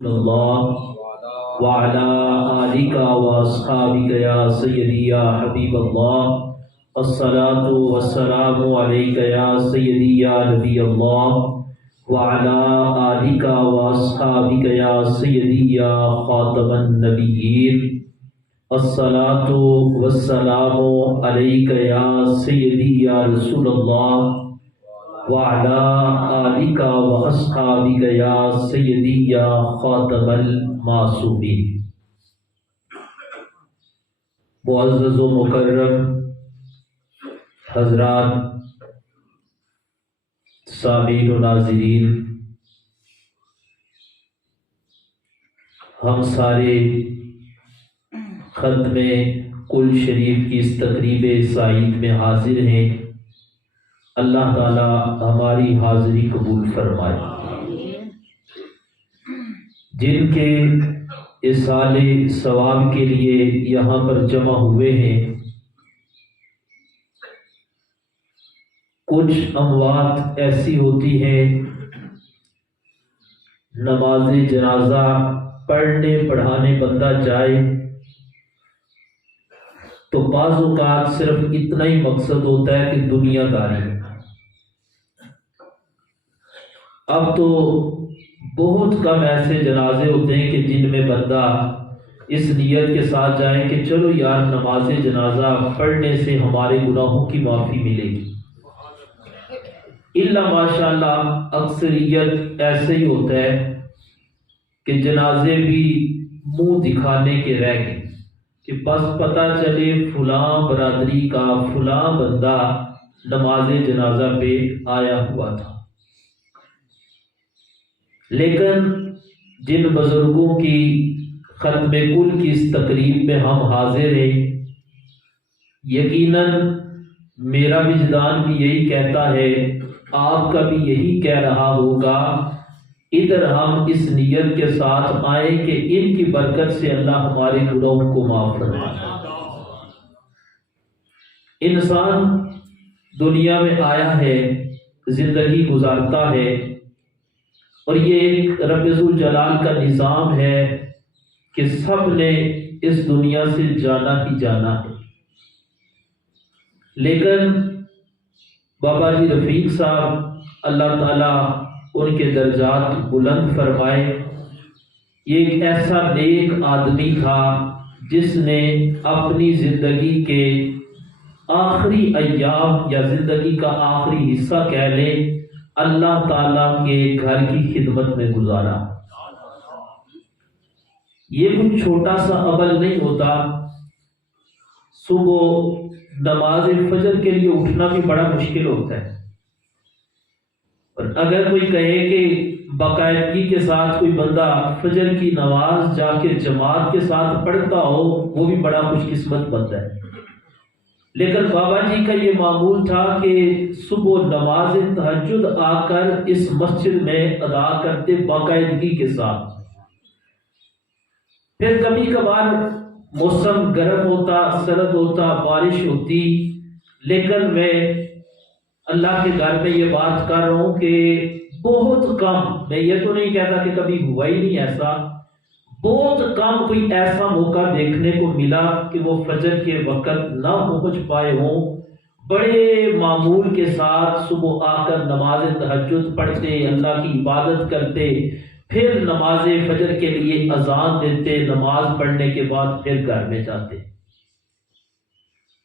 اللہ وعلى آلك وأصحابك يا سيدي يا حبيب الله الصلاة والسلام عليك يا سيدي يا نبي الله وعلى آلك وأصحابك يا سيدي يا خاتم النبيين الصلاة والسلام عليك يا سيدي يا رسول الله وعلى آلك وأصحابك يا سيدي يا خاتم المعصومين۔ معزز و مکرم حضرات، سامعین و ناظرین، ہم سارے ختم کل شریف کی اس تقریب سعید میں حاضر ہیں۔ اللہ تعالی ہماری حاضری قبول فرمائے۔ جن کے اصال ثواب کے لیے یہاں پر جمع ہوئے ہیں، کچھ اموات ایسی ہوتی ہیں نماز جنازہ پڑھنے پڑھانے بندہ جائے تو بعض اوقات صرف اتنا ہی مقصد ہوتا ہے کہ دنیا داری۔ اب تو بہت کم ایسے جنازے ہوتے ہیں کہ جن میں بندہ اس نیت کے ساتھ جائیں کہ چلو یار نماز جنازہ پڑھنے سے ہمارے گناہوں کی معافی ملے گی۔ الا ماشاءاللہ اکثریت ایسے ہی ہوتا ہے کہ جنازے بھی منہ دکھانے کے رہ گئے کہ بس پتہ چلے فلاں برادری کا فلاں بندہ نماز جنازہ پہ آیا ہوا تھا۔ لیکن جن بزرگوں کی ختم کل کی اس تقریب میں ہم حاضر ہیں، یقیناً میرا وجدان بھی یہی کہتا ہے، آپ کا بھی یہی کہہ رہا ہوگا، ادھر ہم اس نیت کے ساتھ آئیں کہ ان کی برکت سے اللہ ہمارے گناہوں کو معاف فرمائے۔ انسان دنیا میں آیا ہے، زندگی گزارتا ہے، اور یہ ایک رب ذوالجلال کا نظام ہے کہ سب نے اس دنیا سے جانا ہی جانا ہے۔ لیکن بابا جی رفیق صاحب اللہ تعالیٰ ان کے درجات بلند فرمائے، یہ ایک ایسا نیک آدمی تھا جس نے اپنی زندگی کے آخری ایام یا زندگی کا آخری حصہ کہہ لیں اللہ تعالیٰ کے گھر کی خدمت میں گزارا۔ یہ کچھ چھوٹا سا عمل نہیں ہوتا۔ صبح نماز فجر کے لیے اٹھنا بھی بڑا مشکل ہوتا ہے، اور اگر کوئی کہے کہ باقاعدگی کے ساتھ کوئی بندہ فجر کی نماز جا کے جماعت کے ساتھ پڑھتا ہو، وہ بھی بڑا خوش قسمت بنتا ہے۔ لیکن بابا جی کا یہ معمول تھا کہ صبح نماز تہجد آ کر اس مسجد میں ادا کرتے باقاعدگی کے ساتھ۔ پھر کبھی کبھار موسم گرم ہوتا، سرد ہوتا، بارش ہوتی، لیکن میں اللہ کے گھر میں یہ بات کر رہا ہوں کہ بہت کم، میں یہ تو نہیں کہتا کہ کبھی ہوا ہی نہیں ایسا، بہت کم کوئی ایسا موقع دیکھنے کو ملا کہ وہ فجر کے وقت نہ پہنچ پائے ہوں۔ بڑے معمول کے ساتھ صبح آ کر نماز تہجد پڑھتے، اللہ کی عبادت کرتے، پھر نماز فجر کے لیے اذان دیتے، نماز پڑھنے کے بعد پھر گھر میں جاتے۔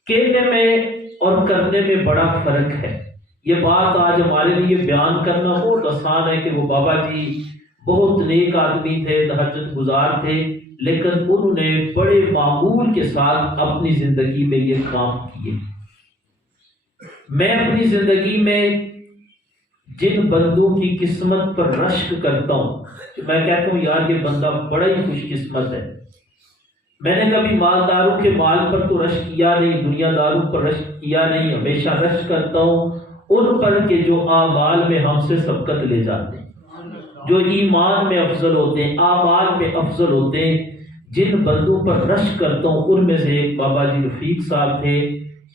کہنے میں اور کرنے میں بڑا فرق ہے۔ یہ بات آج ہمارے لیے بیان کرنا بہت آسان ہے کہ وہ بابا جی بہت نیک آدمی تھے، تہجد گزار تھے، لیکن انہوں نے بڑے معمول کے ساتھ اپنی زندگی میں یہ کام کیے۔ میں اپنی زندگی میں جن بندوں کی قسمت پر رشک کرتا ہوں، میں کہتا ہوں یار یہ بندہ بڑا ہی خوش قسمت ہے۔ میں نے کبھی مالداروں کے مال پر تو رشک کیا نہیں، دنیا داروں پر رشک کیا نہیں، ہمیشہ رشک کرتا ہوں ان پر کہ جو اعمال میں ہم سے سبقت لے جاتے ہیں، جو ایمان میں افضل ہوتے ہیں، اعمال میں افضل ہوتے ہیں۔ جن بندوں پر رشک کرتا ہوں ان میں سے ایک بابا جی رفیق صاحب تھے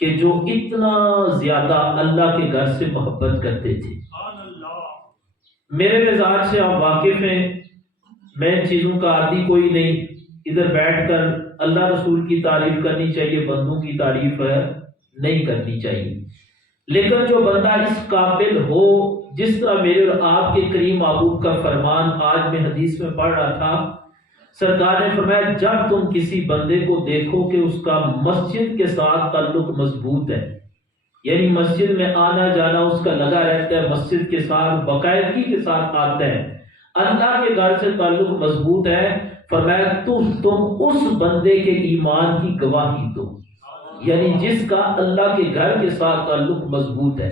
کہ جو اتنا زیادہ اللہ کے گھر سے محبت کرتے تھے۔ میرے مزاج سے آپ واقف ہیں، میں ان چیزوں کا عادی کوئی نہیں، ادھر بیٹھ کر اللہ رسول کی تعریف کرنی چاہیے، بندوں کی تعریف نہیں کرنی چاہیے۔ لیکن جو بندہ اس قابل ہو، جس طرح میرے اور آپ کے کریم محبوب کا فرمان آج میں حدیث میں پڑھ رہا تھا، سرکار نے فرمایا جب تم کسی بندے کو دیکھو کہ اس کا مسجد کے ساتھ تعلق مضبوط ہے، یعنی مسجد میں آنا جانا اس کا لگا رہتا ہے، مسجد کے ساتھ باقاعدگی کے ساتھ آتا ہے، اللہ کے گھر سے تعلق مضبوط ہے، فرمایا تم اس بندے کے ایمان کی گواہی دو، یعنی جس کا اللہ کے گھر کے ساتھ تعلق مضبوط ہے۔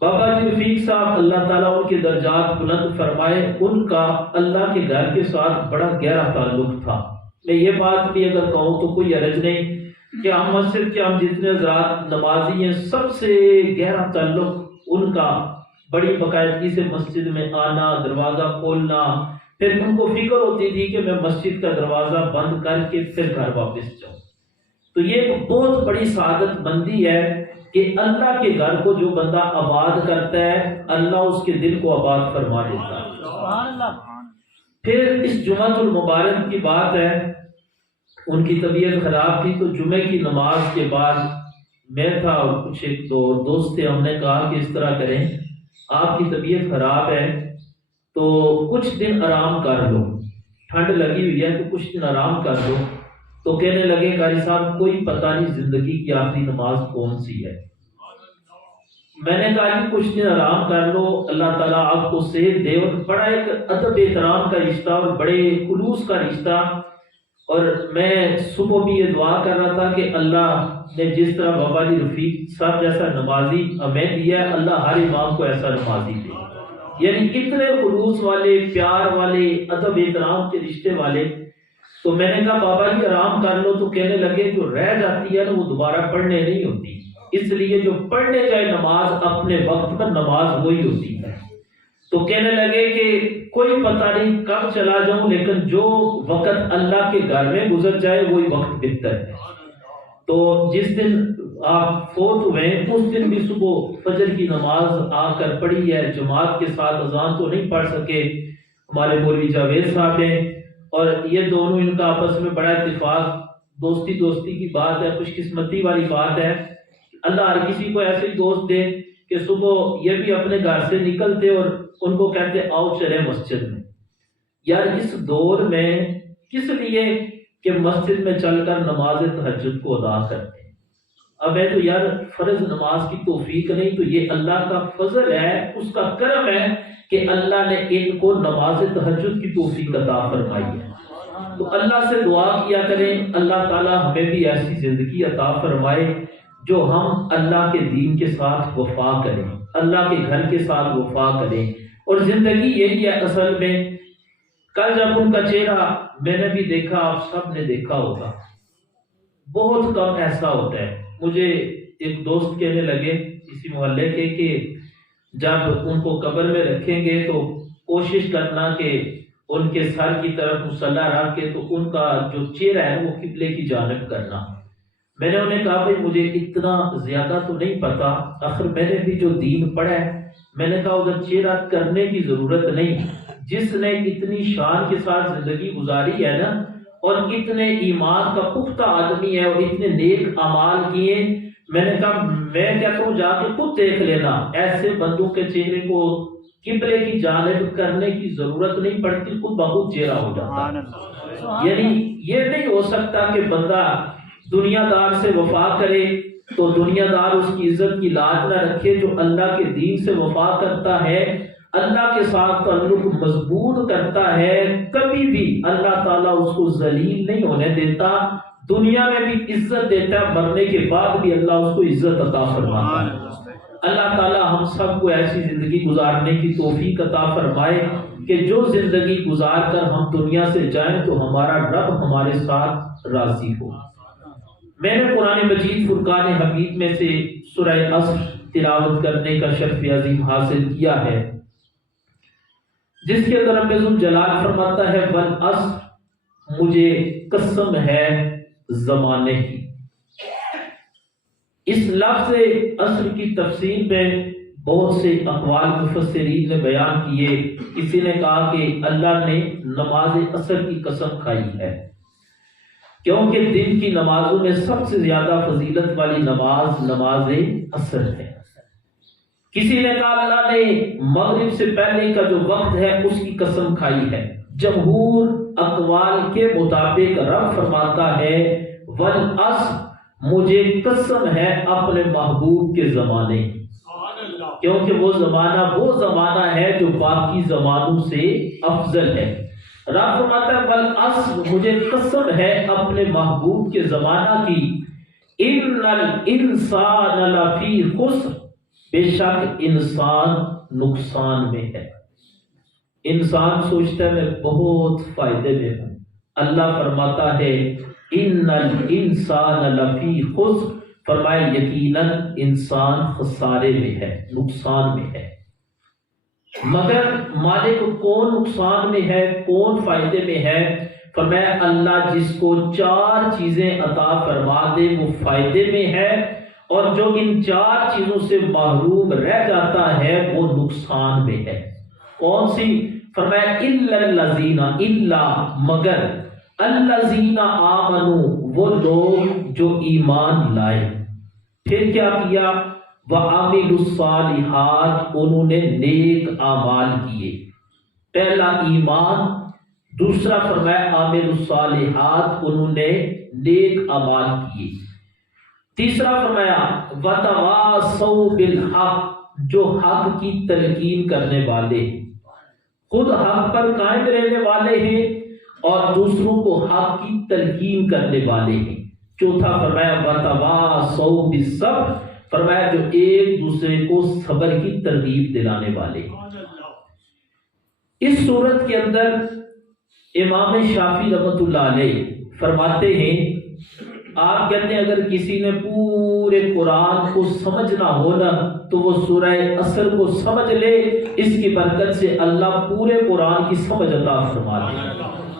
بابا جی رفیق صاحب اللہ تعالیٰ ان کے درجات بلند فرمائے، ان کا اللہ کے گھر کے ساتھ بڑا گہرا تعلق تھا۔ میں یہ بات بھی اگر کہوں تو کوئی حرج نہیں کہ ہم مسجد کے ہم جتنے حضرات نمازی ہیں، سب سے گہرا تعلق ان کا، بڑی باقاعدگی سے مسجد میں آنا، دروازہ کھولنا، پھر ان کو فکر ہوتی تھی کہ میں مسجد کا دروازہ بند کر کے پھر گھر واپس جاؤں۔ تو یہ ایک بہت بڑی سعادت مندی ہے کہ اللہ کے گھر کو جو بندہ آباد کرتا ہے، اللہ اس کے دل کو آباد فرما دیتا ہے۔ پھر اس جمعۃ المبارک کی بات ہے، ان کی طبیعت خراب تھی، تو جمعے کی نماز کے بعد میں تھا اور کچھ ایک دو دوست تھے، ہم نے کہا کہ اس طرح کریں، آپ کی طبیعت خراب ہے تو کچھ دن آرام کر لو، ٹھنڈ لگی ہوئی ہے تو کچھ دن آرام کر لو۔ تو کہنے لگے قاری صاحب کوئی پتہ نہیں زندگی کی آخری نماز کون سی ہے۔ میں نے کہا کہ کچھ دن آرام کر لو، اللہ تعالیٰ آپ کو صحت دے، اور بڑا ایک ادب احترام کا رشتہ اور بڑے خلوص کا رشتہ۔ اور میں صبح بھی یہ دعا کر رہا تھا کہ اللہ نے جس طرح بابا جی رفیق صاحب جیسا نمازی ہمیں دیا ہے، اللہ ہر امام کو ایسا نمازی دے، یعنی اتنے خلوص والے، پیار والے، ادب احترام کے رشتے والے۔ تو میں نے کہا بابا جی آرام کر لو، تو کہنے لگے جو رہ جاتی ہے نا وہ دوبارہ پڑھنے نہیں ہوتی، اس لیے جو پڑھنے جائے نماز اپنے وقت پر نماز وہی ہوتی ہے۔ تو کہنے لگے کہ کوئی پتہ نہیں کب چلا جاؤں، لیکن جو وقت اللہ کے گھر میں گزر جائے وہی وقت بہتر ہے۔ تو جس دن آپ فوت ہوئے اس دن بھی صبح فجر کی نماز آ کر پڑھی ہے، جماعت کے ساتھ، اذان تو نہیں پڑھ سکے ہمارے مولوی جاوید صاحب نے، اور یہ دونوں ان کا آپس میں بڑا اتفاق، دوستی کی بات ہے، خوش قسمتی والی بات ہے۔ اللہ ہر کسی کو ایسے دوست دے کہ صبح یہ بھی اپنے گھر سے نکلتے اور ان کو کہتے آؤ چلے مسجد میں۔ یار اس دور میں کس لیے کہ مسجد میں چل کر نماز تہجد کو ادا کرتے ہیں۔ اب ہے تو یار فرض نماز کی توفیق نہیں، تو یہ اللہ کا فضل ہے، اس کا کرم ہے کہ اللہ نے ان کو نماز تہجد کی توفیق عطا فرمائی ہے۔ تو اللہ سے دعا کیا کریں اللہ تعالی ہمیں بھی ایسی زندگی عطا فرمائے جو ہم اللہ کے دین کے ساتھ وفا کریں، اللہ کے گھر کے ساتھ وفا کریں۔ اور زندگی یہی ہے اصل میں۔ کل جب ان کا چہرہ میں نے بھی دیکھا، آپ سب نے دیکھا ہوگا، بہت کم ایسا ہوتا ہے۔ مجھے ایک دوست کہنے لگے اسی محلے کے کہ جب ان کو قبر میں رکھیں گے تو کوشش کرنا کہ ان کے سر کی طرف مصلی رکھ کے تو ان کا جو چہرہ ہے وہ قبلے کی جانب کرنا۔ میں نے انہیں کہا بھائی مجھے اتنا زیادہ تو نہیں پتا، آخر میں نے بھی جو دین پڑھا ہے، میں نے کہا ادھر چہرہ کرنے کی ضرورت نہیں، جس نے اتنی شان کے ساتھ زندگی گزاری ہے نا، اور اتنے ایمان کا پختہ آدمی ہے اور اتنے نیک اعمال کیے، میں نے کہا میں کہتا ہوں جا کے خود دیکھ لینا، ایسے بندوں کے چہرے کو قبلے کی جانب کرنے کی ضرورت نہیں پڑتی، خود بخود چہرہ ہو جاتا ہے۔ یعنی یہ نہیں ہو سکتا کہ بندہ دنیا دار سے وفا کرے تو دنیا دار اس کی عزت کی لاج نہ رکھے، جو اللہ کے دین سے وفا کرتا ہے، اللہ کے ساتھ تعلق مضبوط کرتا ہے، کبھی بھی اللہ تعالیٰ اس کو ذلیل نہیں ہونے دیتا، دنیا میں بھی عزت دیتا ہے، مرنے کے بعد بھی اللہ اس کو عزت عطا فرماتا ہے۔ اللہ تعالیٰ ہم سب کو ایسی زندگی گزارنے کی توفیق عطا فرمائے کہ جو زندگی گزار کر ہم دنیا سے جائیں تو ہمارا رب ہمارے ساتھ راضی ہو۔ میں نے قرآن مجید فرقان حمید میں سے سورہ عصر تلاوت کرنے کا شرف عظیم حاصل کیا ہے، جس کے اندر رب ذوالجلال فرماتا ہے والعصر، مجھے قسم ہے زمانے کی۔ اس لفظ عصر کی تفسیر میں بہت سے اقوال مفسرین نے بیان کیے. کسی نے کہا کہ اللہ نے نماز عصر کی قسم کھائی ہے کیونکہ دن کی نمازوں میں سب سے زیادہ فضیلت والی نماز نماز عصر ہے. کسی نے کہا اللہ نے مغرب سے پہلے کا جو وقت ہے اس کی قسم کھائی ہے. جمہور اقوال کے مطابق رب فرماتا ہے والعصر مجھے قسم ہے اپنے محبوب کے زمانے کی، کیونکہ وہ زمانہ ہے جو باقی زمانوں سے افضل ہے. رب فرماتا ہے والعصر مجھے قسم ہے اپنے محبوب کے زمانہ کی، ان الانسان لفی خسر بے شک انسان نقصان میں ہے. انسان سوچتا ہے میں بہت فائدے میں ہوں، اللہ فرماتا ہے ان الانسان لفی خسر، فرمائے یقیناً انسان خسارے میں ہے، نقصان میں ہے. مگر مالک کون نقصان میں ہے، کون فائدے میں ہے؟ فرمایا اللہ جس کو 4 چیزیں عطا فرما دے وہ فائدے میں ہے، اور جو ان 4 چیزوں سے محروم رہ جاتا ہے وہ نقصان میں ہے. کون سی؟ فرمایا الا الذین، الا مگر، الذین آمنوا وہ لوگ جو ایمان لائے. پھر کیا کیا؟ وعملوا الصالحات انہوں نے نیک اعمال کیے. پہلا ایمان، دوسرا فرمایا عاملوا الصالحات انہوں نے نیک اعمال کیے. تیسرا فرمایا وتواصوا بالحق جو حق کی تلقین کرنے والے ہیں، خود حق پر قائم رہنے والے ہیں اور دوسروں کو حق کی تلقین کرنے والے ہیں. چوتھا فرمایا وتواصوا بالصبر، فرمایا جو ایک دوسرے کو صبر کی ترغیب دلانے والے ہیں. اس صورت کے اندر امام شافعی رحمۃ اللہ علیہ فرماتے ہیں، آپ کہتے ہیں اگر کسی نے پورے قرآن کو سمجھنا ہو نا تو وہ سورہ عصر کو سمجھ لے، اس کی برکت سے اللہ پورے قرآن کی سمجھ عطا فرما دے.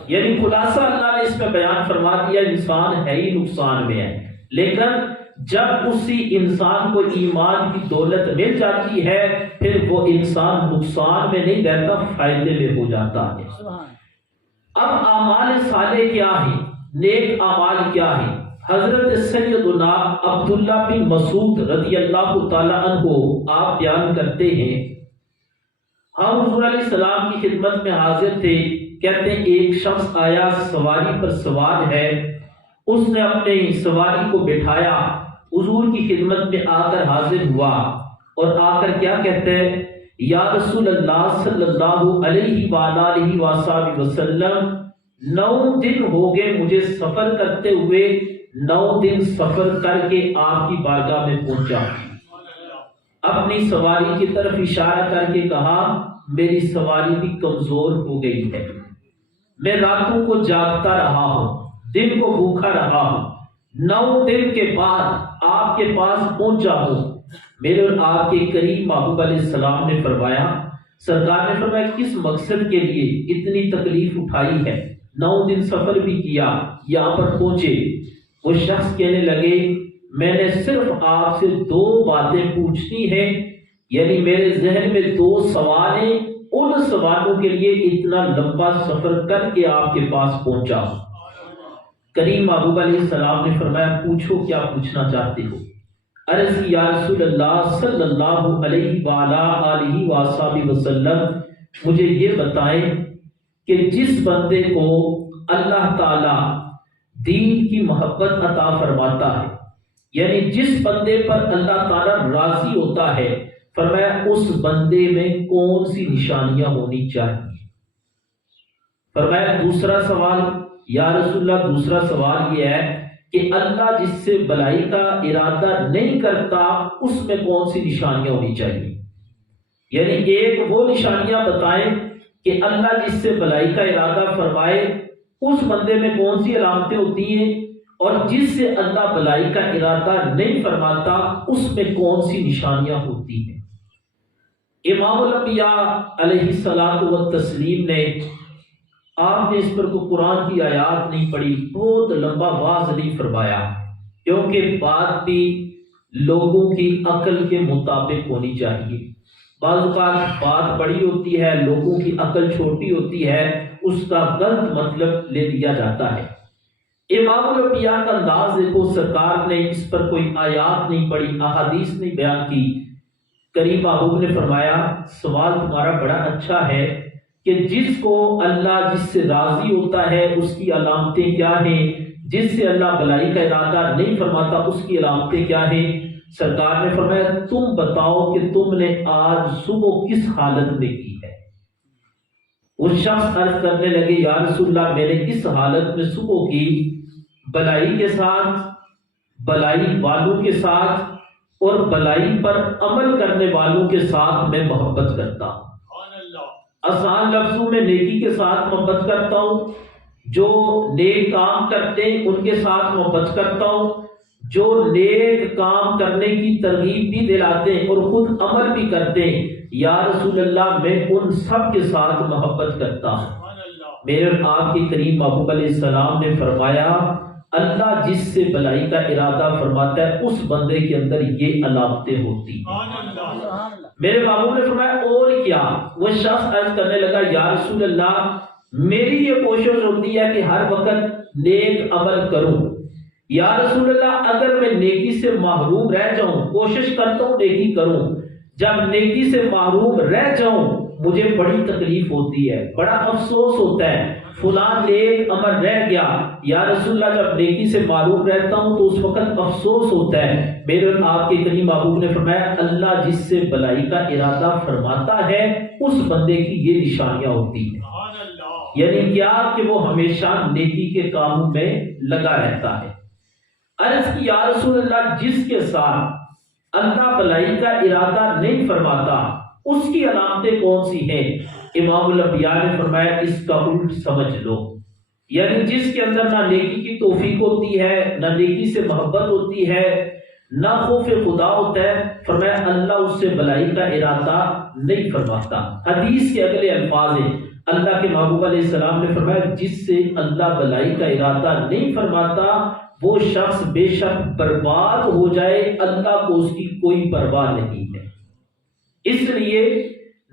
یعنی خلاصہ اللہ نے اس میں بیان فرما دیا انسان ہے ہی نقصان میں ہے، لیکن جب اسی انسان کو ایمان کی دولت مل جاتی ہے پھر وہ انسان نقصان میں نہیں رہتا، فائدے میں ہو جاتا ہے. اب اعمال صالح کیا ہیں، نیک اعمال کیا ہیں؟ حضرت سیدنا عبداللہ بن مسعود رضی اللہ تعالی عنہ آپ بیان کرتے ہیں، ہم حضور علیہ السلام کی خدمت میں حاضر تھے. کہتے ہیں ایک شخص آیا سواری پر سوار ہے، اس نے اپنی سواری کو بٹھایا، حضور کی خدمت میں آ کر حاضر ہوا اور آ کر کیا کہتے ہیں، یا رسول اللہ صلی اللہ علیہ وآلہ وصحبہ وسلم 9 دن ہو گئے مجھے سفر کرتے ہوئے، 9 دن سفر کر کے آپ کی بارگاہ میں پہنچا. اپنی سواری کی طرف اشارہ کر کے کہا میری سواری بھی کمزور ہو گئی ہے، میں راتوں کو جاگتا رہا ہوں، دن کو بھوکا رہا ہوں، 9 دن کے بعد آپ کے پاس پہنچا ہوں. میرے اور آپ کے قریب محبوب علیہ السلام نے فرمایا، سرکار نے فرمایا کس مقصد کے لیے اتنی تکلیف اٹھائی ہے، 9 دن سفر بھی کیا، یہاں پر پہنچے. وہ شخص کہنے لگے میں نے صرف آپ سے 2 باتیں پوچھنی ہیں، یعنی میرے ذہن میں 2 سوال ہیں، ان سوالوں کے لیے اتنا لمبا سفر کر کے آپ کے پاس پہنچا. کریم محبوب علیہ السلام نے فرمایا پوچھو کیا پوچھنا چاہتے ہو؟ عرض کی یا رسول اللہ صلی اللہ علیہ وآلہ وصحبہ وسلم مجھے یہ بتائیں کہ جس بندے کو اللہ تعالی دین کی محبت عطا فرماتا ہے، یعنی جس بندے پر اللہ تعالی راضی ہوتا ہے، فرمایا اس بندے میں کون سی نشانیاں ہونی چاہیے؟ فرمایا دوسرا سوال، یا رسول اللہ دوسرا سوال یہ ہے کہ اللہ جس سے بلائی کا ارادہ نہیں کرتا اس میں کون سی نشانیاں ہونی چاہیے؟ یعنی ایک وہ نشانیاں بتائیں کہ اللہ جس سے بلائی کا ارادہ فرمائے اس بندے میں کون سی علامتیں ہوتی ہیں، اور جس سے اللہ بلائی کا ارادہ نہیں فرماتا اس میں کون سی نشانیاں ہوتی ہیں. امام الانبیاء علیہ الصلوۃ والتسلیم نے آپ نے اس پر کوئی قرآن کی آیات نہیں پڑھی، بہت لمبا واضح نہیں فرمایا، کیونکہ بات بھی لوگوں کی عقل کے مطابق ہونی چاہیے۔ بعض اوقات بات بڑی ہوتی ہے، لوگوں کی عقل چھوٹی ہوتی ہے، اس کا غلط مطلب لے لیا جاتا ہے۔ امام الانبیاء کا انداز دیکھو، سرکار نے اس پر کوئی آیات نہیں پڑھی، احادیث نہیں بیان کی۔ کریم محبوب نے فرمایا سوال تمہارا بڑا اچھا ہے کہ جس کو اللہ جس سے راضی ہوتا ہے اس کی علامتیں کیا ہیں، جس سے اللہ بلائی کا ارادہ نہیں فرماتا اس کی علامتیں کیا ہیں۔ سرکار نے فرمایا تم بتاؤ کہ تم نے آج صبح کس حالت میں کی ہے۔ اس شخص عرض کرنے لگے یا رسول اللہ میں نے اس حالت میں صبح کی، بلائی کے ساتھ، بلائی والوں کے ساتھ اور بلائی پر عمل کرنے والوں کے ساتھ میں محبت کرتا ہوں۔ آسان لفظوں میں نیکی کے ساتھ محبت کرتا ہوں، جو نیک کام کرتے ہیں ان کے ساتھ محبت کرتا ہوں، جو نیک کام کرنے کی ترغیب بھی دلاتے ہیں اور خود عمل بھی کرتے ہیں، یا رسول اللہ میں ان سب کے ساتھ محبت کرتا ہوں۔ میرے اور آپ کے کریم محبوب علیہ السلام نے فرمایا اللہ جس سے بلائی کا ارادہ فرماتا ہے اس بندے کے اندر یہ علامتیں ہوتی ہیں۔ میرے محبوب نے فرمایا اور کیا؟ وہ شخص عرض کرنے لگا یا رسول اللہ میری یہ کوشش ہوتی ہے کہ ہر وقت نیک عمل کروں، یا رسول اللہ اگر میں نیکی سے محروم رہ جاؤں، کوشش کرتا ہوں نیکی کروں، جب نیکی سے محروم رہ جاؤں مجھے بڑی تکلیف ہوتی ہے، بڑا افسوس ہوتا ہے، فلاں نیک عمل رہ گیا، یا رسول اللہ جب نیکی سے محروم رہتا ہوں تو اس وقت افسوس ہوتا ہے۔ میرے اور آپ کے کریم محبوب نے فرمایا اللہ جس سے بلائی کا ارادہ فرماتا ہے اس بندے کی یہ نشانیاں ہوتی ہیں، یعنی کیا کہ وہ ہمیشہ نیکی کے کاموں میں لگا رہتا ہے۔ عرض کی یا رسول اللہ جس کے ساتھ اللہ بلائی کا ارادہ نہیں فرماتا اس کی علامتیں کون سی ہیں؟ امام الانبیاء نے فرمایا اس کا الٹ سمجھ لو، یعنی جس کے اندر نہ نیکی کی توفیق ہوتی ہے، نہ نیکی سے محبت ہوتی ہے، نہ خوف خدا ہوتا ہے، فرمایا اللہ اس سے بلائی کا ارادہ نہیں فرماتا۔ حدیث کے اگلے الفاظ ہیں، اللہ کے محبوب علیہ السلام نے فرمایا جس سے اللہ بلائی کا ارادہ نہیں فرماتا وہ شخص بے شک برباد ہو جائے، اللہ کو اس کی کوئی پرواہ نہیں ہے۔ اس لیے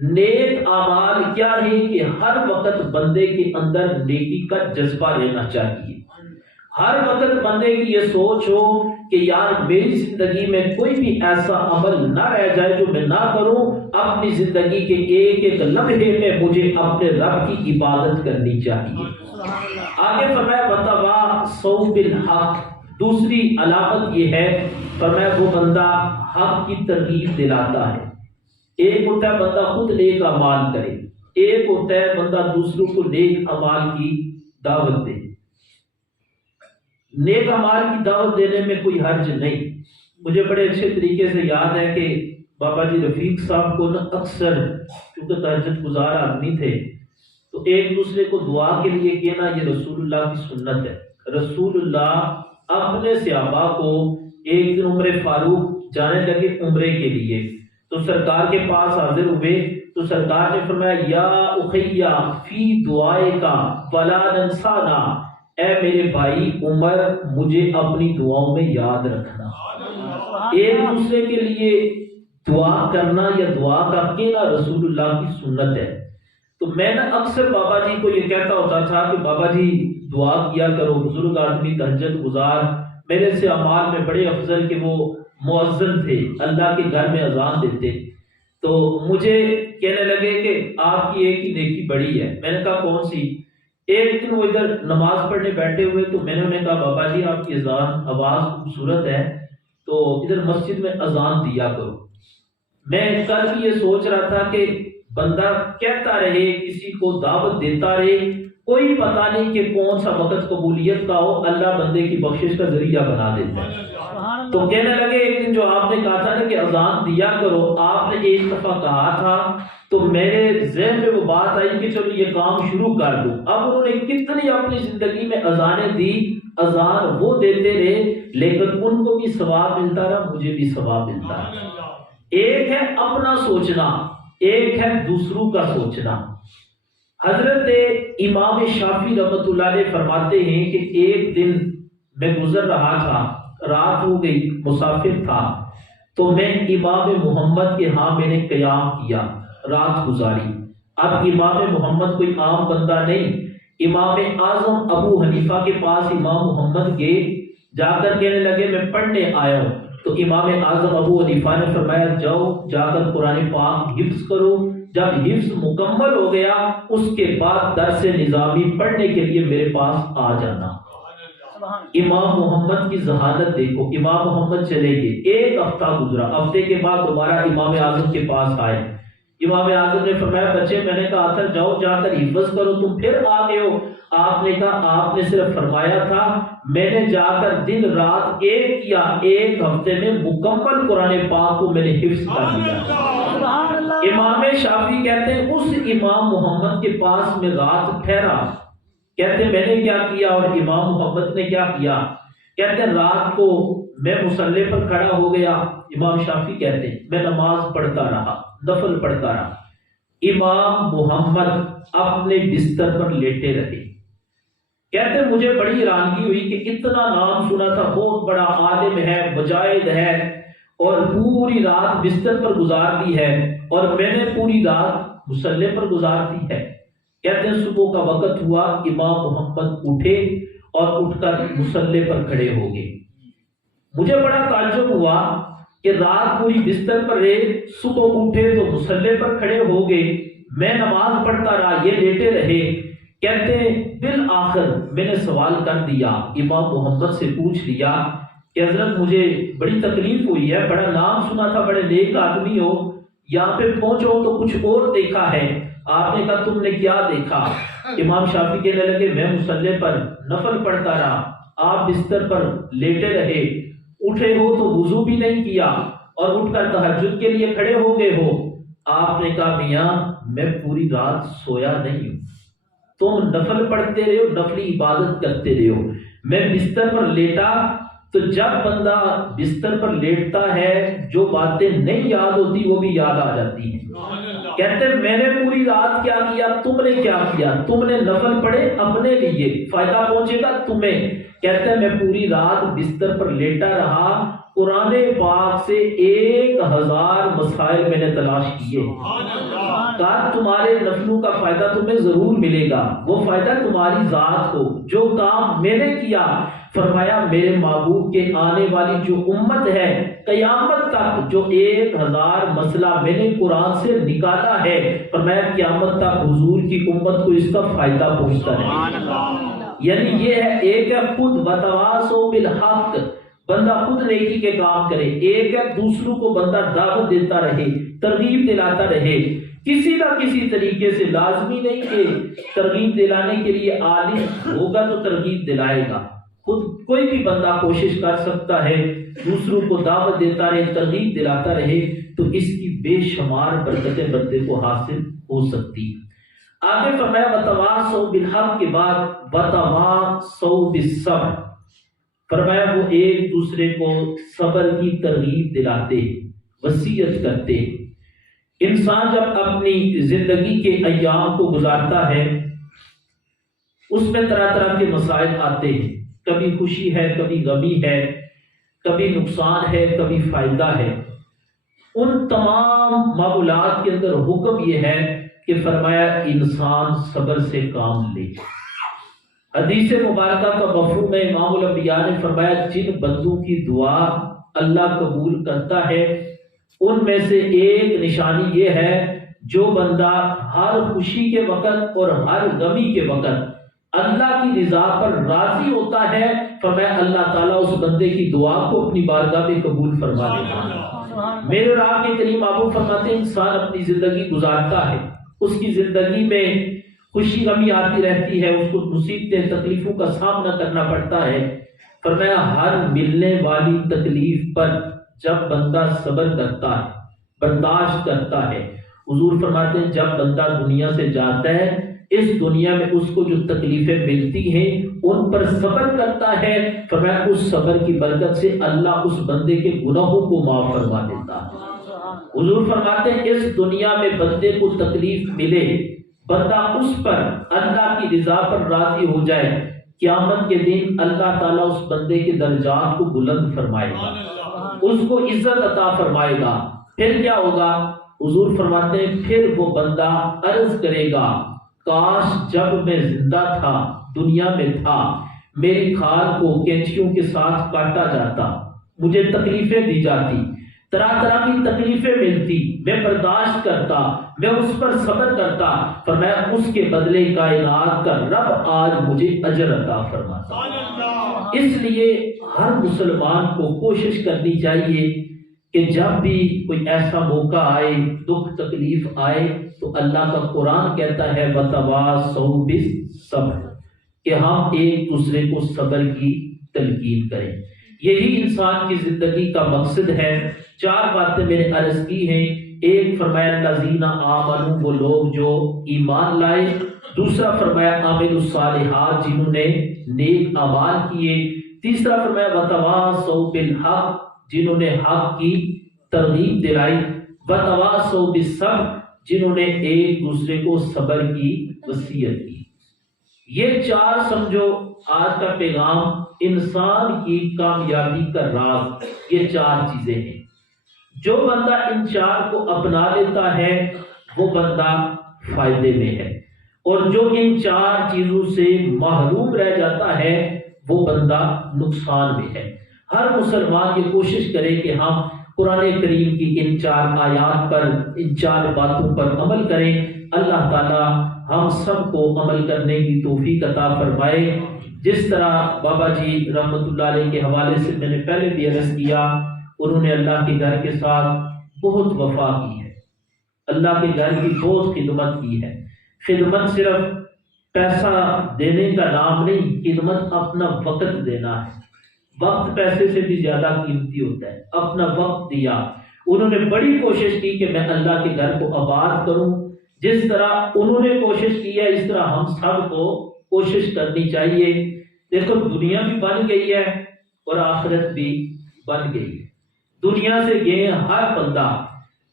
نیک اعمال کیا ہے کہ ہر وقت بندے کے اندر نیکی کا جذبہ رہنا چاہیے، ہر وقت بندے کی یہ سوچ ہو کہ یار میری زندگی میں کوئی بھی ایسا عمل نہ رہ جائے جو میں نہ کروں، اپنی زندگی کے ایک ایک لمحے میں مجھے اپنے رب کی عبادت کرنی چاہیے۔ آگے فرمایا وَتَوَاصَوْا بِالْحَقِّ، دوسری علامت یہ ہے فرمایا وہ بندہ حق کی ترغیب دلاتا ہے۔ ایک ہوتا ہے بندہ خود نیک اعمال کرے، ایک ہوتا ہے بندہ دوسروں کو نیک اعمال کی دعوت دے۔ نیک اعمال کی دعوت دینے میں کوئی حرج نہیں۔ مجھے بڑے اچھے طریقے سے یاد ہے کہ بابا جی رفیق صاحب کو اکثر کیونکہ تہجد گزار آدمی تھے تو ایک دوسرے کو دعا کے لیے کہنا یہ رسول اللہ کی سنت ہے۔ رسول اللہ اپنے صحابہ کو ایک دن عمر فاروق جانے لگے عمرے کے لیے تو سرکار کے پاس حاضر ہوئے تو سرکار نے فرمایا یا اخیہ فی دعائے کا فلا ننسانا، اے میرے بھائی عمر مجھے اپنی دعاؤں میں یاد رکھنا۔ ایک دوسرے کے لیے دعا کرنا یا دعا کا کہنا رسول اللہ کی سنت ہے۔ تو میں نے اکثر بابا جی کو یہ کہتا ہوتا تھا کہ بابا جی دعا کیا کرو، بزرگ آدمی تہجد گزار، میرے سے اعمال میں بڑے افضل کہ وہ مؤذن تھے، اللہ کے گھر میں اذان دیتے۔ تو مجھے کہنے لگے کہ آپ کی ایک ہی نیکی بڑی ہے۔ میں نے کہا کون سی؟ ایک دن وہ ادھر نماز پڑھنے بیٹھے ہوئے تو میں نے انہیں کہا بابا جی آپ کی اذان آواز خوبصورت ہے تو ادھر مسجد میں اذان دیا کرو۔ میں کل بھی یہ سوچ رہا تھا کہ بندہ کہتا رہے، کسی کو دعوت دیتا رہے، کوئی پتہ نہیں کہ کون سا وقت قبولیت کا ہو، اللہ بندے کی بخشش کا ذریعہ بنا دیتا ہے۔ تو کہنے لگے ایک دن جو آپ نے کہا تھا نا کہ اذان دیا کرو، آپ نے ایک دفعہ کہا تھا تو میرے ذہن میں وہ بات آئی کہ چلو یہ کام شروع کر دوں۔ اب انہوں نے کتنی اپنی زندگی میں اذانیں دی، اذان وہ دیتے رہے لیکن ان کو بھی ثواب ملتا رہا، مجھے بھی ثواب ملتا رہا۔ ایک ہے اپنا سوچنا، ایک ہے دوسروں کا سوچنا۔ حضرت امام شافعی رحمۃ اللہ علیہ فرماتے ہیں کہ ایک دن میں گزر رہا تھا، رات ہو گئی، مسافر تھا، تو میں امام محمد کے ہاں میں نے قیام کیا، رات گزاری۔ اب امام محمد کوئی عام بندہ نہیں، امام اعظم ابو حنیفہ کے پاس امام محمد گئے، جا کر کہنے لگے میں پڑھنے آیا ہوں۔ تو امام اعظم ابو حنیفہ نے فرمایا جاؤ جا کر قرآن پاک حفظ کرو، جب حفظ مکمل ہو گیا اس کے بعد درس نظامی پڑھنے کے لیے میرے پاس آ جانا۔ امام محمد کی ذہانت دیکھو، امام محمد چلے گئے، ایک ہفتہ گزرا، ہفتے کے بعد دوبارہ امام اعظم کے پاس آئے۔ امام اعظم نے فرمایا بچے میں نے کہا تھا جاؤ جا کر حفظ کرو، تم پھر آ گئے ہو۔ آپ نے کہا آپ نے صرف فرمایا تھا، میں نے جا کر دن رات ایک کیا، ایک ہفتے میں مکمل قرآن پاک کو میں نے حفظ کر لیا۔ امام شافعی کہتے ہیں اس امام محمد کے پاس میں رات ٹھہرا، کہتے ہیں میں نے کیا کیا اور امام محمد نے کیا کیا؟ کہتے ہیں رات کو میں مصلی پر کھڑا ہو گیا، امام شافعی کہتے ہیں میں نماز پڑھتا رہا، نفل پڑھتا رہا، امام محمد اپنے بستر پر لیٹے رہے۔ کہتے ہیں مجھے بڑی حیرانگی ہوئی کہ اتنا نام سنا تھا، بہت بڑا عالم ہے، مجاہد ہے، اور پوری رات بستر پر گزار دی ہے، اور میں نے پوری رات مصلی پر گزار دی ہے۔ کہتے ہیں صبح کا وقت ہوا، امام محمد اٹھے اور اٹھ کر مصلی پر کھڑے ہو گئے۔ مجھے بڑا تعجب ہوا کہ رات پوری بستر پر رہے، صبح اٹھے تو مصلی پر کھڑے ہو گئے، میں نماز پڑھتا رہا، یہ لیٹے رہے۔ کہتے ہیں بالآخر میں نے سوال کر دیا، امام محمد سے پوچھ لیا کہ حضرت مجھے بڑی تکلیف ہوئی ہے، بڑا نام سنا تھا، بڑے نیک آدمی ہو، یہاں پہ پہنچو تو کچھ اور دیکھا ہے۔ آپ نے کہا تم نے کیا دیکھا؟ امام شافعی کہنے لگے میں مصلی پر نفل پڑھتا رہا، آپ بستر پر لیٹے رہے، اٹھے ہو تو وضو بھی نہیں کیا اور اٹھ کر تہجد کے لیے کھڑے ہو گئے ہو۔ آپ نے کہا میاں میں پوری رات سویا نہیں ہوں، تم نفل پڑھتے رہے ہو، نفلی عبادت کرتے رہے ہو، میں بستر پر لیٹا۔ تو جب بندہ بستر پر لیٹتا ہے جو باتیں نہیں یاد ہوتی وہ بھی یاد آ جاتی ہیں۔ کہتے ہیں میں نے پوری رات کیا کیا، تم نے کیا کیا؟ تم نے نفل پڑھے اپنے لیے، فائدہ پہنچے گا تمہیں۔ کہتے ہیں میں پوری رات بستر پر لیٹا رہا، قرآن پاک سے 1000 مسائل میں نے تلاش کیے۔ کہا تمہارے نفلوں کا فائدہ تمہیں ضرور ملے گا، وہ فائدہ تمہاری ذات کو، جو کام میں نے کیا۔ فرمایا میرے محبوب کے آنے والی جو امت ہے قیامت تک جو 1000 مسئلہ میں نے قرآن سے نکالا ہے، فرمایا قیامت تک حضور کی امت کو اس کا فائدہ پہنچتا رہے۔ یعنی یہ ہے، ایک ہے خود وتواصوا بالحق، بندہ خود نیکی کے کام کرے، ایک ہے دوسروں کو بندہ دعوت دیتا رہے، ترغیب دلاتا رہے، کسی نہ کسی طریقے سے، لازمی نہیں کہ ترغیب دلانے کے لیے عالم ہوگا تو ترغیب دلائے گا، خود کوئی بھی بندہ کوشش کر سکتا ہے، دوسروں کو دعوت دیتا رہے، ترغیب دلاتا رہے، تو اس کی بے شمار برکتیں بندے کو حاصل ہو سکتی۔ آگے فرمایا وتواصوا بالحق کے بعد وتواصوا بالصبر، فرمایا وہ ایک دوسرے کو صبر کی ترغیب دلاتے، وصیت کرتے۔ انسان جب اپنی زندگی کے ایام کو گزارتا ہے اس میں طرح طرح کے مسائل آتے ہیں، کبھی خوشی ہے، کبھی غمی ہے، کبھی نقصان ہے، کبھی فائدہ ہے۔ ان تمام معاملات کے اندر حکم یہ ہے کہ فرمایا انسان صبر سے کام لے۔ حدیث مبارکہ کا مفہوم ہے، امام الانبیاء نے فرمایا جن بندوں کی دعا اللہ قبول کرتا ہے ان میں سے ایک نشانی یہ ہے جو بندہ ہر خوشی کے وقت اور ہر غمی کے وقت اللہ کی رضا پر راضی ہوتا ہے، فرمایا اللہ تعالیٰ اس بندے کی دعا کو اپنی بارگاہ میں قبول فرما لیتا ہے۔ میرے اور آپ کے کریم محبوب فرماتے ہیں انسان اپنی زندگی گزارتا ہے، اس کی زندگی میں خوشی غمی آتی رہتی ہے، اس کو مصیبتیں تکلیفوں کا سامنا کرنا پڑتا ہے، فرمایا ہر ملنے والی تکلیف پر جب بندہ صبر کرتا ہے، برداشت کرتا ہے، حضور فرماتے ہیں جب بندہ دنیا سے جاتا ہے اس دنیا میں اس کو جو تکلیفیں ملتی ہیں ان پر صبر کرتا ہے، فرمایا اس صبر کی برکت سے اللہ اس بندے کے گناہوں کو معاف فرما دیتا ہے۔ حضور فرماتے ہیں اس دنیا میں بندے کو تکلیف ملے، بندہ اس پر اللہ کی رضا پر راضی ہو جائے، قیامت کے دن اللہ تعالیٰ اس بندے کے درجات کو بلند فرمائے گا، اس کو عزت عطا فرمائے گا۔ پھر کیا ہوگا؟ حضور فرماتے ہیں پھر وہ بندہ عرض کرے گا کاش جب میں زندہ تھا، دنیا میں تھا، میری کھال کو کینچیوں کے ساتھ کاٹا جاتا، مجھے تکلیفیں دی جاتی، طرح طرح کی تکلیفیں ملتی، میں برداشت کرتا، میں اس پر صبر کرتا، فرمایا اس کے بدلے کائنات کا رب آج مجھے اجر عطا فرماتا۔ اس لیے ہر مسلمان کو کوشش کرنی چاہیے کہ جب بھی کوئی ایسا موقع آئے، دکھ تکلیف آئے، تو اللہ کا قرآن کہتا ہے وَتَوَاصَوْا بِالصَّبْرِ، کہ ہم ایک دوسرے کو صبر کی تلقین کریں۔ یہی انسان کی زندگی کا مقصد ہے۔ 4 باتیں میں نے عرض کی ہیں۔ ایک فرمایا الذین آمنوا، وہ لوگ جو ایمان لائے۔ دوسرا فرمایا عاملوا الصالحات، جنہوں نے نیک اعمال کیے۔ تیسرا فرمایا وتواصوا بالحق، جنہوں نے حق کی ترغیب دلائی۔ وتواصوا بالصبر، جنہوں نے ایک دوسرے کو صبر کی وصیت کی۔ یہ 4 سمجھو آج کا پیغام، انسان کی کامیابی کا راز یہ 4 چیزیں ہیں۔ جو بندہ ان 4 کو اپنا لیتا ہے وہ بندہ فائدے میں ہے، اور جو ان 4 چیزوں سے محروم رہ جاتا ہے وہ بندہ نقصان میں ہے۔ ہر مسلمان یہ کوشش کرے کہ ہم قرآن کریم کی ان 4 آیات پر، ان 4 باتوں پر عمل کریں۔ اللہ تعالی ہم سب کو عمل کرنے کی توفیق عطا فرمائے۔ جس طرح بابا جی رحمۃ اللہ علیہ کے حوالے سے میں نے پہلے بھی عرض کیا، انہوں نے اللہ کے گھر کے ساتھ بہت وفا کی ہے، اللہ کے گھر کی بہت خدمت کی ہے۔ خدمت صرف پیسہ دینے کا نام نہیں، خدمت اپنا وقت دینا ہے۔ وقت پیسے سے بھی زیادہ قیمتی ہوتا ہے۔ اپنا وقت دیا۔ انہوں نے بڑی کوشش کی کہ میں اللہ کے گھر کو آباد کروں۔ جس طرح انہوں نے کوشش کی ہے اس طرح ہم سب کو کوشش کرنی چاہیے۔ دیکھو دنیا بھی بن گئی ہے اور آخرت بھی بن گئی ہے۔ دنیا سے گئے ہر بندہ،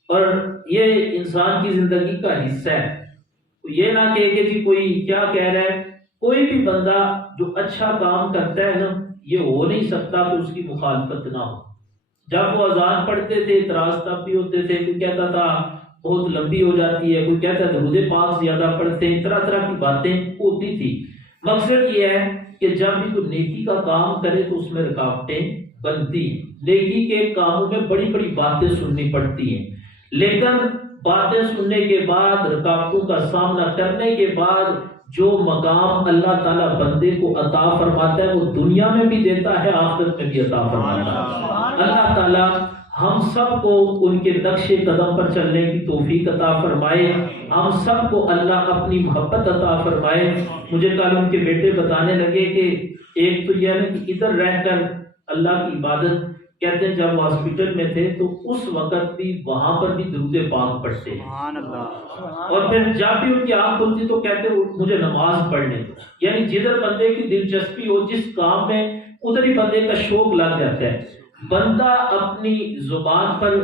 اور یہ انسان کی زندگی کا حصہ ہے۔ یہ نہ کہے کہ جی کوئی کیا کہہ رہا ہے، کوئی بھی بندہ جو اچھا کام کرتا ہے نا، یہ ہو نہیں سکتا کہ اس کی مخالفت نہ ہو۔ جب وہ اذان پڑھتے تھے اعتراض تب بھی ہوتے تھے، کوئی کہتا تھا بہت لمبی ہو جاتی ہے، کوئی کہتا ہے درود پاک زیادہ پڑھتے ہیں، طرح طرح کی باتیں ہوتی تھی۔ مقصد یہ ہے کہ جب بھی کوئی نیکی کا کام کرے تو اس میں رکاوٹیں بنتی ہیں۔ نیکی کے کاموں میں بڑی بڑی باتیں سننی پڑتی ہیں، لیکن باتیں سننے کے بعد، رکاوٹوں کا سامنا کرنے کے بعد جو مقام اللہ تعالیٰ بندے کو عطا فرماتا ہے وہ دنیا میں بھی دیتا ہے، آخرت میں بھی عطا فرماتا ہے۔ اللہ تعالیٰ ہم سب کو ان کے نقش قدم پر چلنے کی توفیق عطا فرمائے، ہم سب کو اللہ اپنی محبت عطا فرمائے۔ مجھے کل ان کے بیٹے بتانے لگے کہ ایک تو یہ ہے کہ ادھر رہ کر اللہ کی عبادت، کہتے ہیں جب وہ ہاسپٹل میں تھے تو اس وقت بھی وہاں پر بھی درود پاک پڑھتے ہیں، اور پھر جب بھی ان کی آنکھ کھلتی تو کہتے مجھے نماز پڑھنے دو۔ یعنی جدھر بندے کی دلچسپی ہو جس کام میں، ادھر ہی بندے کا شوق لگ جاتا ہے۔ بندہ اپنی زبان پر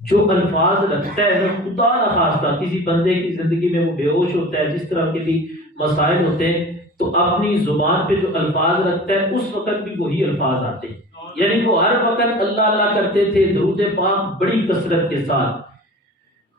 جو الفاظ رکھتا ہے نا، خدا نخواستہ کسی بندے کی زندگی میں وہ بے ہوش ہوتا ہے، جس طرح کے بھی مسائل ہوتے ہیں، تو اپنی زبان پہ جو الفاظ رکھتا ہے اس وقت بھی وہی الفاظ آتے ہیں۔ یعنی وہ ہر وقت اللہ اللہ کرتے تھے، درود پاک بڑی کثرت کے ساتھ۔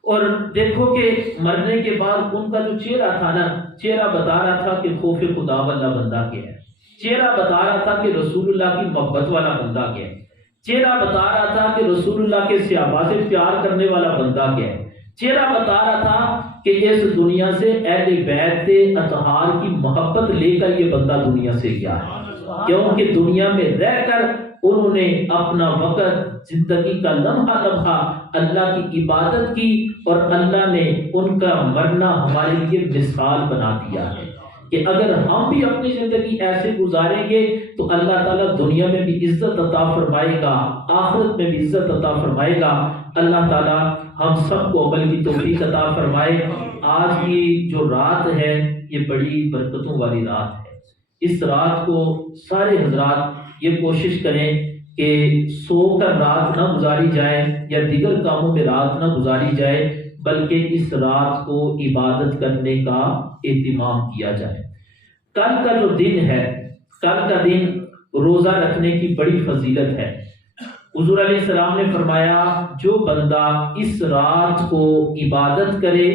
اور دیکھو کہ مرنے کے بعد ان کا جو چہرہ تھا نا، چہرہ بتا رہا تھا کہ خوف خدا والا بندہ کیا ہے، چہرہ بتا رہا تھا کہ رسول اللہ کی محبت والا بندہ کیا ہے، چہرہ بتا رہا تھا کہ رسول اللہ کے صحابہ سے پیار کرنے والا بندہ کیا ہے، چہرہ بتا رہا تھا کہ اس دنیا سے اہل بیت اطہار کی محبت لے کر یہ بندہ دنیا سے گیا ہے، کیونکہ دنیا میں رہ کر انہوں نے اپنا وقت، زندگی کا لمحہ لمحہ اللہ کی عبادت کی، اور اللہ نے ان کا مرنا ہمارے لیے مثال بنا دیا ہے کہ اگر ہم بھی اپنی زندگی ایسے گزاریں گے تو اللہ تعالیٰ دنیا میں بھی عزت عطا فرمائے گا، آخرت میں بھی عزت عطا فرمائے گا۔ اللہ تعالیٰ ہم سب کو عمل کی توفیق عطا فرمائے۔ آج کی جو رات ہے یہ بڑی برکتوں والی رات ہے۔ اس رات کو سارے حضرات یہ کوشش کریں کہ سو کر رات نہ گزاری جائے یا دیگر کاموں میں رات نہ گزاری جائے، بلکہ اس رات کو عبادت کرنے کا اہتمام کیا جائے۔ کل کا جو دن ہے کل کا دن روزہ رکھنے کی بڑی فضیلت ہے۔ حضور علیہ السلام نے فرمایا جو بندہ اس رات کو عبادت کرے،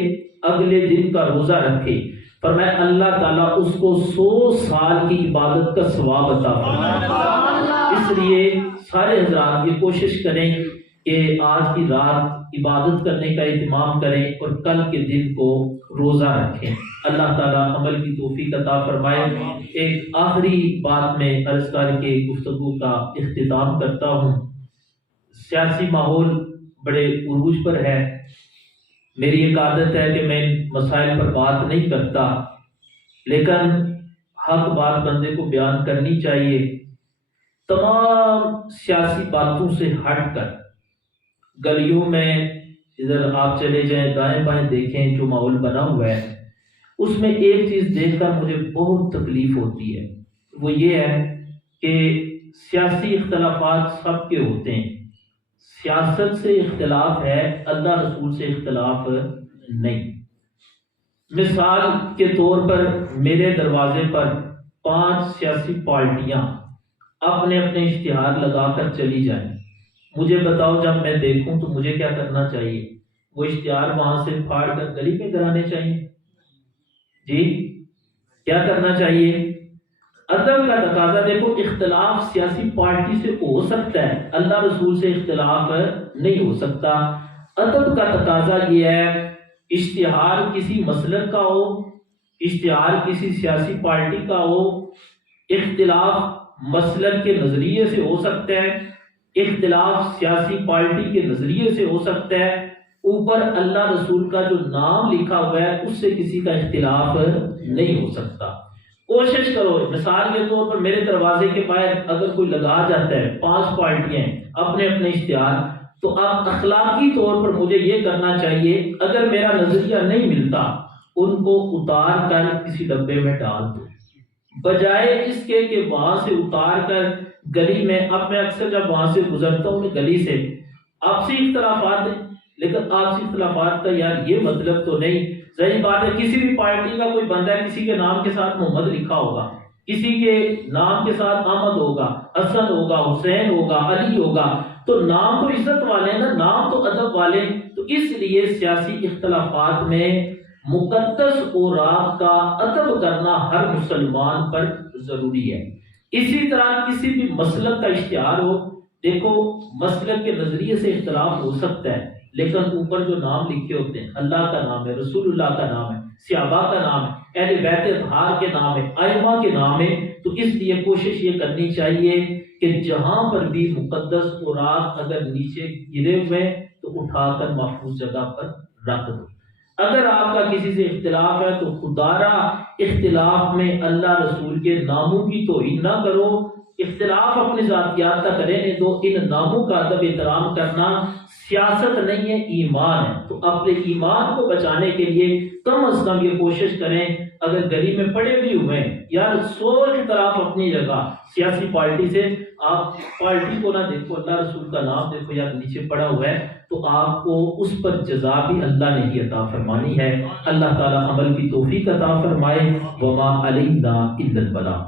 اگلے دن کا روزہ رکھے، فرمایا اللہ تعالیٰ اس کو 100 سال کی عبادت کا ثواب عطا فرمائے۔ اس لیے سارے حضرات یہ کوشش کریں کہ آج کی رات عبادت کرنے کا اہتمام کریں اور کل کے دن کو روزہ رکھیں۔ اللہ تعالیٰ عمل کی توفیق عطا فرمائے۔ ایک آخری بات میں عرض کر کے گفتگو کا اختتام کرتا ہوں۔ سیاسی ماحول بڑے عروج پر ہے۔ میری ایک عادت ہے کہ میں مسائل پر بات نہیں کرتا، لیکن حق بات بندے کو بیان کرنی چاہیے۔ تمام سیاسی باتوں سے ہٹ کر گلیوں میں ادھر آپ چلے جائیں، دائیں بائیں دیکھیں جو ماحول بنا ہوا ہے، اس میں ایک چیز دیکھ کر مجھے بہت تکلیف ہوتی ہے۔ وہ یہ ہے کہ سیاسی اختلافات سب کے ہوتے ہیں، سیاست سے اختلاف ہے، اللہ رسول سے اختلاف نہیں۔ مثال کے طور پر میرے دروازے پر 5 سیاسی پارٹیاں اپنے اپنے اشتہار لگا کر چلی جائیں، مجھے بتاؤ جب میں دیکھوں تو مجھے کیا کرنا چاہیے؟ وہ اشتہار وہاں سے پھاڑ کر گلی پہ کرانے چاہیے؟ جی کیا کرنا چاہیے؟ ادب کا تقاضا دیکھو، اختلاف سیاسی پارٹی سے ہو سکتا ہے، اللہ رسول سے اختلاف نہیں ہو سکتا۔ ادب کا تقاضا یہ ہے اشتہار کسی مسلک کا ہو، اشتہار کسی سیاسی پارٹی کا ہو، اختلاف مسلک کے نظریے سے ہو سکتا ہے، اختلاف سیاسی پارٹی کے نظریے سے ہو سکتا ہے، اوپر اللہ رسول کا جو نام لکھا ہوا ہے اس سے کسی کا اختلاف نہیں ہو سکتا۔ کوشش کرو، مثال کے طور پر میرے دروازے کے باہر اگر کوئی لگا جاتا ہے 5 پارٹیاں اپنے اپنے اشتہار، تو اب اخلاقی طور پر مجھے یہ کرنا چاہیے، اگر میرا نظریہ نہیں ملتا ان کو اتار کر کسی ڈبے میں ڈال دو، بجائے اس کے کہ وہاں سے اتار کر گلی میں۔ اب میں اکثر جب وہاں سے گزرتا ہوں گلی سے، آپسی اختلافات ہیں، لیکن آپسی اختلافات کا یار یہ مطلب تو نہیں، ظاہر بات ہے کسی بھی پارٹی کا کوئی بندہ ہے، کسی کے نام کے ساتھ محمد لکھا ہوگا، کسی کے نام کے ساتھ احمد ہوگا، حسن ہوگا، حسین ہوگا، علی ہوگا، تو نام تو عزت والے ہیں نا، نام تو ادب والے۔ تو اس لیے سیاسی اختلافات میں مقدس اوراق کا ادب کرنا ہر مسلمان پر ضروری ہے۔ اسی طرح کسی بھی مسلک کا اشتہار ہو، دیکھو مسلک کے نظریے سے اختلاف ہو سکتا ہے، لیکن اوپر جو نام لکھے ہوتے ہیں، اللہ کا نام ہے، رسول اللہ کا نام ہے، صحابہ کا نام ہے، اہل بیت اطہار کے نام ہے، ائمہ کے نام ہے، تو اس لیے کوشش یہ کرنی چاہیے کہ جہاں پر بھی مقدس اوراق اگر نیچے گرے ہوئے تو اٹھا کر محفوظ جگہ پر رکھ دو۔ اگر آپ کا کسی سے اختلاف ہے تو خدارا اختلاف میں اللہ رسول کے ناموں کی توہین نہ کرو، اختلاف اپنی ذاتیات کا رہنے دو، ان ناموں کا ادب احترام کرنا سیاست نہیں ہے، ایمان ہے۔ تو اپنے ایمان کو بچانے کے لیے کم از کم یہ کوشش کریں، اگر گلی میں پڑے بھی ہوئے ہیں یار 100 اختلاف اپنی جگہ، سیاسی پارٹی سے آپ پارٹی کو نہ دیکھو، اللہ رسول کا نام دیکھو، یار نیچے پڑا ہوا ہے تو آپ کو اس پر جزا بھی اللہ نے ہی عطا فرمانی ہے۔ اللہ تعالی عمل کی توفیق عطا فرمائے۔ وما علینا الا البلاغ۔